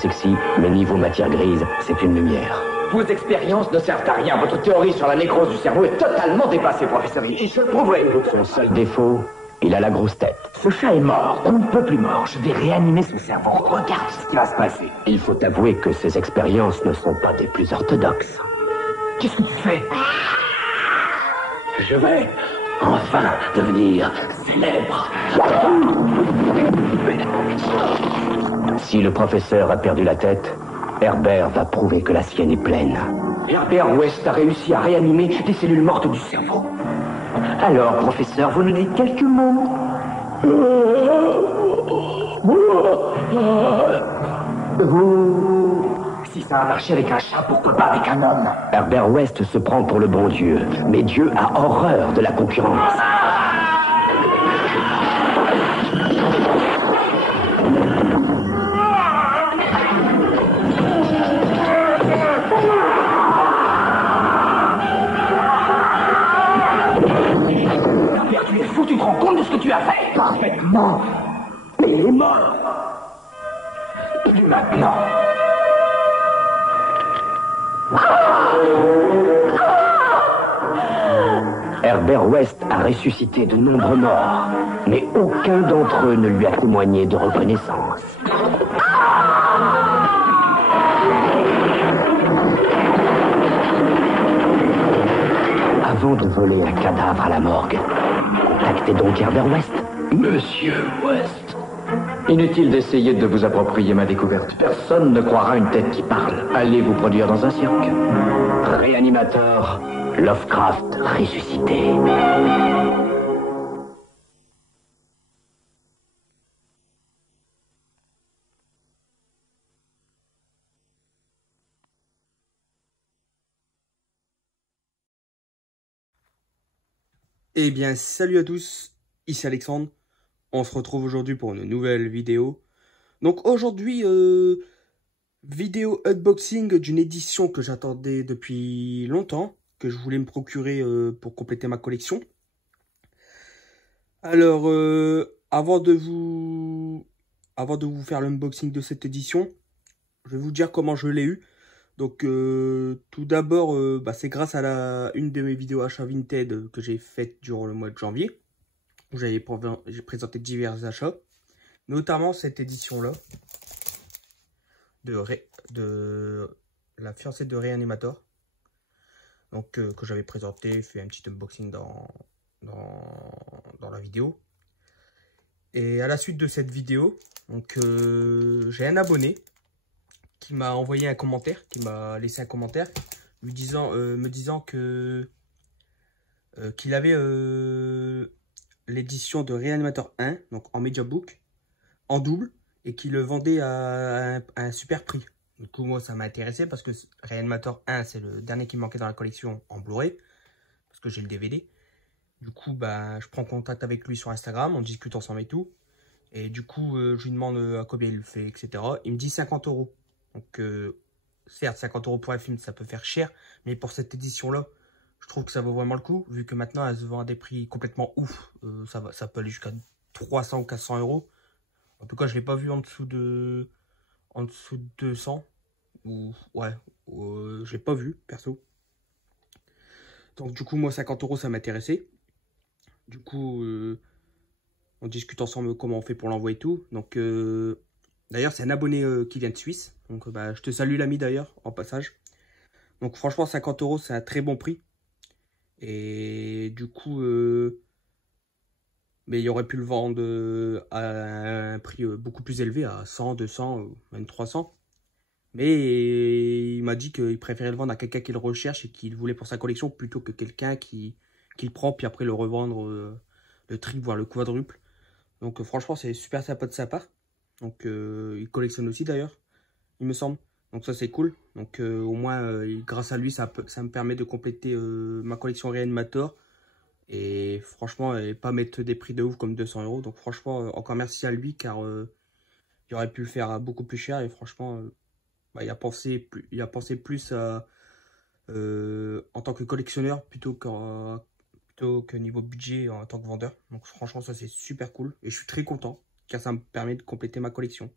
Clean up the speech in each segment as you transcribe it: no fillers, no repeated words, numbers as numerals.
sexy, mais niveau matière grise, c'est une lumière. Vos expériences ne servent à rien. Votre théorie sur la nécrose du cerveau est totalement dépassée, professeur. Et je le prouverai. Son seul défaut, il a la grosse tête. Ce chat est mort. On ne peut plus mort. Je vais réanimer son cerveau. Regarde ce qui va se passer. Il faut avouer que ces expériences ne sont pas des plus orthodoxes. Qu'est-ce que tu fais? Je vais enfin devenir célèbre. Si le professeur a perdu la tête, Herbert va prouver que la sienne est pleine. Herbert West a réussi à réanimer des cellules mortes du cerveau. Alors, professeur, vous nous dites quelques mots? Si ça a marché avec un chat, pourquoi pas avec un homme? Herbert West se prend pour le bon Dieu, mais Dieu a horreur de la concurrence. Herbert, tu es fou, tu te rends compte de ce que tu as fait? Parfaitement. Mais il est mort. Plus maintenant. Herbert West a ressuscité de nombreux morts, mais aucun d'entre eux ne lui a témoigné de reconnaissance. Avant de voler un cadavre à la morgue, contactez donc Herbert West. Monsieur West. Inutile d'essayer de vous approprier ma découverte. Personne ne croira une tête qui parle. Allez vous produire dans un cirque. Réanimateur, Lovecraft ressuscité. Eh bien, salut à tous, ici Alexandre. On se retrouve aujourd'hui pour une nouvelle vidéo. Donc aujourd'hui, vidéo unboxing d'une édition que j'attendais depuis longtemps, que je voulais me procurer pour compléter ma collection. Alors, avant de vous faire l'unboxing de cette édition, je vais vous dire comment je l'ai eu. Donc tout d'abord, c'est grâce à une de mes vidéos achat Vinted que j'ai faite durant le mois de janvier, où j'ai présenté divers achats, notamment cette édition-là de la fiancée de Réanimator, donc que j'avais présenté, fait un petit unboxing dans la vidéo. Et à la suite de cette vidéo, donc j'ai un abonné qui m'a envoyé un commentaire, qui m'a laissé un commentaire me disant que qu'il avait l'édition de Réanimator 1, donc en Mediabook, en double, et qu'il le vendait à un super prix. Du coup, moi, ça m'a intéressé parce que Réanimator 1, c'est le dernier qui me manquait dans la collection en Blu-ray, parce que j'ai le DVD. Du coup, je prends contact avec lui sur Instagram, on discute ensemble et tout. Et du coup, je lui demande à combien il le fait, etc. Il me dit 50 €. Donc, certes, 50 € pour un film, ça peut faire cher. Mais pour cette édition-là, je trouve que ça vaut vraiment le coup. Vu que maintenant, elle se vend à des prix complètement ouf. Ça peut aller jusqu'à 300 ou 400 €. En tout cas, je ne l'ai pas vu en dessous de 200. Ou, ouais, je ne l'ai pas vu, perso. Donc, du coup, moi, 50 € ça m'intéressait. Du coup, on discute ensemble comment on fait pour l'envoi et tout. Donc, d'ailleurs, c'est un abonné qui vient de Suisse. Donc, je te salue l'ami d'ailleurs, en passage. Donc, franchement, 50 €, c'est un très bon prix. Et du coup, mais il aurait pu le vendre à un prix beaucoup plus élevé, à 100, 200, même 300. Mais il m'a dit qu'il préférait le vendre à quelqu'un qui le recherche et qui le voulait pour sa collection plutôt que quelqu'un qui le prend puis après le revendre le triple, voire le quadruple. Donc franchement, c'est super sympa de sa part. Donc il collectionne aussi d'ailleurs, il me semble. Donc ça, c'est cool. Donc au moins, grâce à lui, ça me permet de compléter ma collection Reanimator. Et franchement, et pas mettre des prix de ouf comme 200 €. Donc franchement, encore merci à lui car il aurait pu le faire à beaucoup plus cher. Et franchement, il a pensé plus à, en tant que collectionneur plutôt que niveau budget en tant que vendeur. Donc franchement, ça c'est super cool. Et je suis très content car ça me permet de compléter ma collection.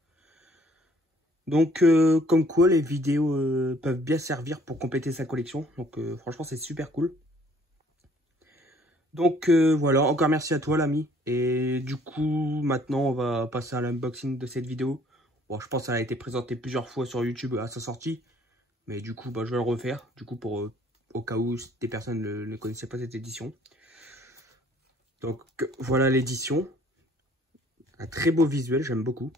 Donc, comme quoi, les vidéos peuvent bien servir pour compléter sa collection. Donc, franchement, c'est super cool. Donc, voilà, encore merci à toi, l'ami. Et du coup, maintenant, on va passer à l'unboxing de cette vidéo. Bon, je pense qu'elle a été présentée plusieurs fois sur YouTube à sa sortie. Mais du coup, bah, je vais le refaire. Du coup, pour au cas où des personnes ne connaissaient pas cette édition. Donc, voilà l'édition. Un très beau visuel, j'aime beaucoup.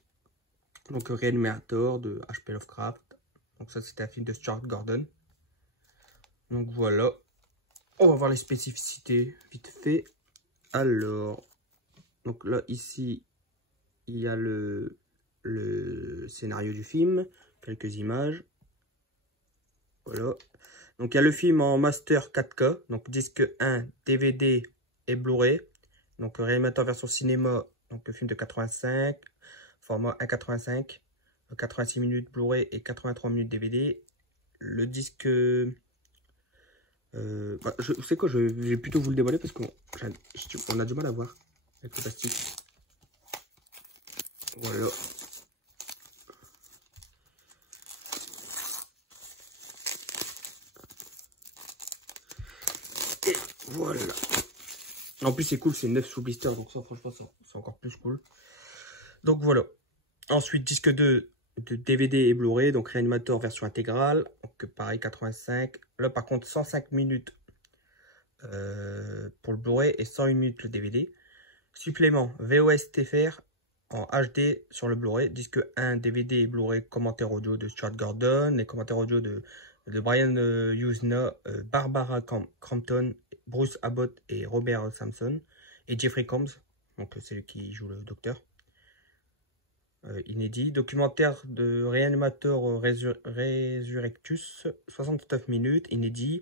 Donc, Reanimator de H.P. Lovecraft. Donc, ça, c'était un film de Stuart Gordon. Donc, voilà. On va voir les spécificités vite fait. Alors, donc là, ici, il y a le scénario du film. Quelques images. Voilà. Donc, il y a le film en master 4K. Donc, disque 1, DVD et Blu-ray. Donc, Reanimator version cinéma. Donc, le film de 85. Format 1,85. 86 minutes Blu-ray et 83 minutes DVD. Le disque... je sais quoi, je vais plutôt vous le dévoiler parce qu'on a du mal à voir avec le plastique. Voilà. Et voilà. En plus, c'est cool, c'est 9 sous blister, donc ça, franchement, c'est encore plus cool. Donc voilà. Ensuite, disque 2 de DVD et Blu-ray, donc Reanimator version intégrale. Donc pareil, 85. Là, par contre, 105 minutes pour le Blu-ray et 101 minutes le DVD. Supplément VOS TFR en HD sur le Blu-ray. Disque 1, DVD et Blu-ray, commentaire audio de Stuart Gordon, les commentaires audio de Brian Usna, Barbara Crampton, Bruce Abbott et Robert Sampson, et Jeffrey Combs, donc c'est lui qui joue le docteur. Inédit. Documentaire de Reanimator Resurrectus, 69 minutes, inédit.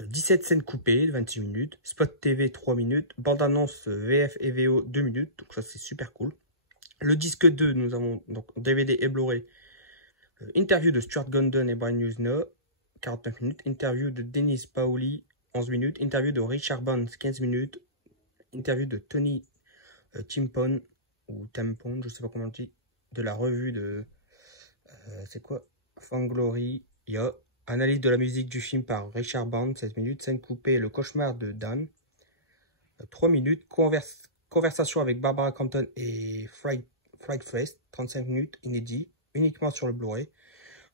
17 scènes coupées, 26 minutes. Spot TV, 3 minutes. Bande-annonce VF et VO, 2 minutes. Donc ça, c'est super cool. Le disque 2, nous avons donc DVD et Blu-ray. Interview de Stuart Gordon et Brian Usna, 49 minutes. Interview de Dennis Paoli, 11 minutes. Interview de Richard Barnes, 15 minutes. Interview de Tony Timpone, ou Tampon, je sais pas comment on dit, de la revue de... c'est quoi? Fanglory. Analyse de la musique du film par Richard Barnes, 16 minutes. Scène coupée, Le cauchemar de Dan, 3 minutes. Conversation avec Barbara Crampton et Fried Face, 35 minutes, inédit, uniquement sur le Blu-ray.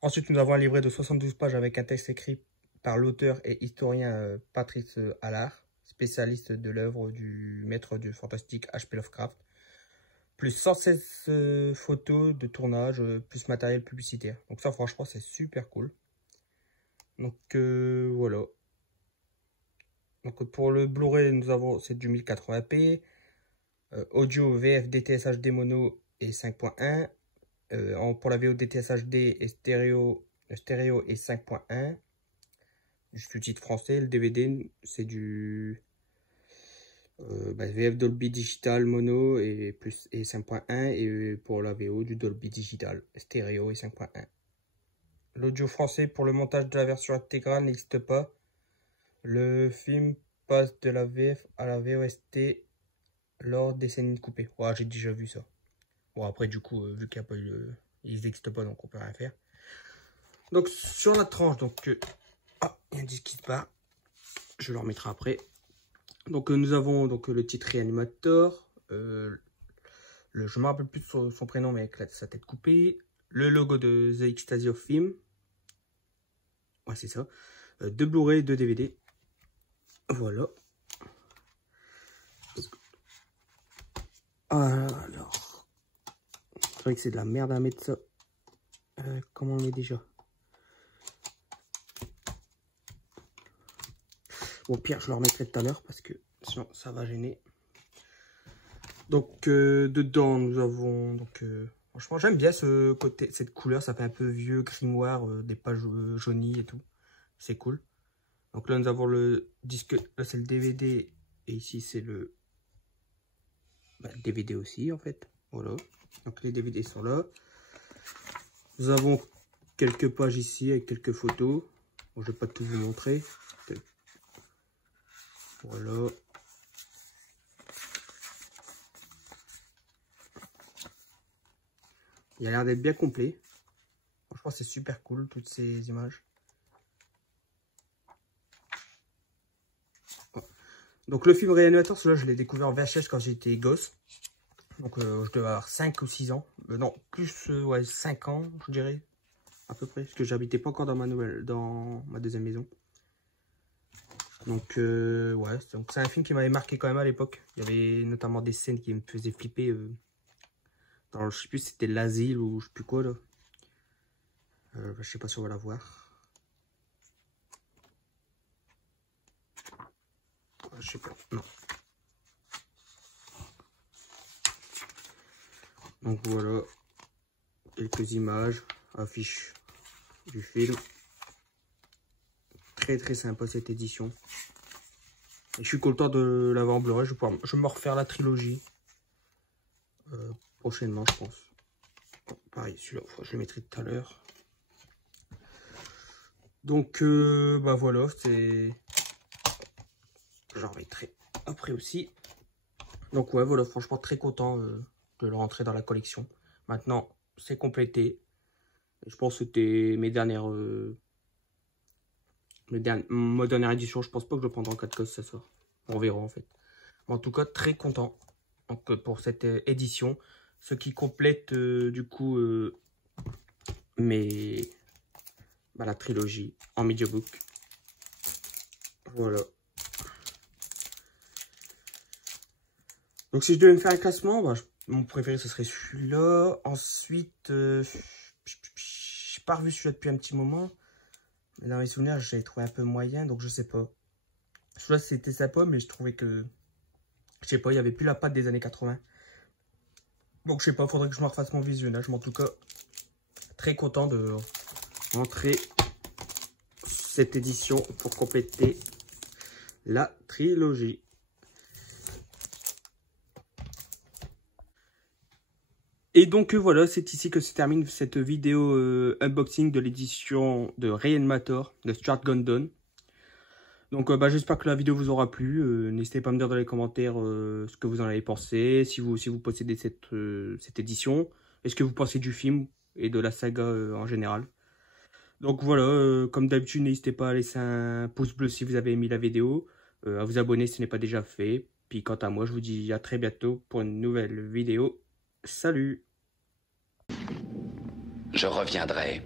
Ensuite, nous avons un livret de 72 pages avec un texte écrit par l'auteur et historien Patrice Allard, spécialiste de l'œuvre du maître du fantastique H.P. Lovecraft. Plus 116 photos de tournage, plus matériel publicitaire. Donc ça, franchement, c'est super cool. Donc voilà. Donc pour le Blu-ray, nous avons c'est du 1080p. Audio VF DTS HD mono et 5.1. Pour la VO DTS HD et stéréo et 5.1. Du sous-titre français. Le DVD, c'est du VF Dolby Digital mono et 5.1. Et pour la VO, du Dolby Digital stéréo et 5.1. L'audio français pour le montage de la version intégrale n'existe pas. Le film passe de la VF à la VOST lors des scènes coupées. Ouais, j'ai déjà vu ça. Bon, après, du coup, vu qu'il n'y a pas eu ils n'existent pas, donc on peut rien faire. Donc, sur la tranche, donc... il y a un disque qui se part. Je le remettrai après. Donc, nous avons donc le titre Reanimator. Je ne me rappelle plus de son prénom, mais avec sa tête coupée. Le logo de The Ecstasy of Film. Ouais, c'est ça. 2 Blu-ray, 2 DVD. Voilà. Alors. C'est vrai que c'est de la merde à mettre ça. Comment on est déjà? Bon, pire, je le remettrai tout à l'heure parce que sinon ça va gêner. Donc, dedans, nous avons... Donc, franchement, j'aime bien ce côté, cette couleur. Ça fait un peu vieux grimoire, des pages jaunies et tout. C'est cool. Donc là, nous avons le disque. Là, c'est le DVD. Et ici, c'est le DVD aussi, en fait. Voilà. Donc, les DVD sont là. Nous avons quelques pages ici avec quelques photos. Bon, je ne vais pas tout vous montrer. Voilà. Il a l'air d'être bien complet. Franchement, c'est super cool, toutes ces images. Donc le film Réanimator, celui-là, je l'ai découvert en VHS quand j'étais gosse. Donc je devais avoir 5 ou 6 ans. Non, plus ouais, 5 ans, je dirais. À peu près. Parce que j'habitais pas encore dans ma deuxième maison. Donc ouais, c'est un film qui m'avait marqué quand même à l'époque. Il y avait notamment des scènes qui me faisaient flipper. Dans, je sais plus si c'était l'asile ou je sais plus quoi là. Je sais pas si on va la voir. Je sais pas, non. Donc voilà, quelques images, affiches du film. Très sympa cette édition. Et je suis content de l'avoir en Blu-ray. Je vais me refaire la trilogie prochainement, je pense. Bon, pareil, celui-là, je le mettrai tout à l'heure. Donc bah voilà, c'est... J'en mettrai après aussi. Donc ouais, voilà, franchement très content de le rentrer dans la collection. Maintenant, c'est complété. Et je pense que c'était mes dernières... ma dernière édition. Je pense pas que je le prendrai en 4K si ça sort. On verra en fait. Mais en tout cas, très content donc, pour cette édition. Ce qui complète du coup la trilogie en Mediabook. Voilà. Donc si je devais me faire un classement, bah, mon préféré ce serait celui-là. Ensuite, j'ai pas revu celui-là depuis un petit moment. Mais dans mes souvenirs, j'avais trouvé un peu moyen, donc je sais pas. Celui-là c'était sympa, mais je trouvais que, je sais pas, il y avait plus la patte des années 80. Donc je sais pas, faudrait que je me refasse mon visionnage. Mais en tout cas, très content de rentrer cette édition pour compléter la trilogie. Et donc voilà, c'est ici que se termine cette vidéo unboxing de l'édition de Reanimator de Stuart Gordon. Donc j'espère que la vidéo vous aura plu. N'hésitez pas à me dire dans les commentaires ce que vous en avez pensé, si vous possédez cette édition, et ce que vous pensez du film et de la saga en général. Donc voilà, comme d'habitude, n'hésitez pas à laisser un pouce bleu si vous avez aimé la vidéo, à vous abonner si ce n'est pas déjà fait. Puis quant à moi, je vous dis à très bientôt pour une nouvelle vidéo. Salut! Je reviendrai.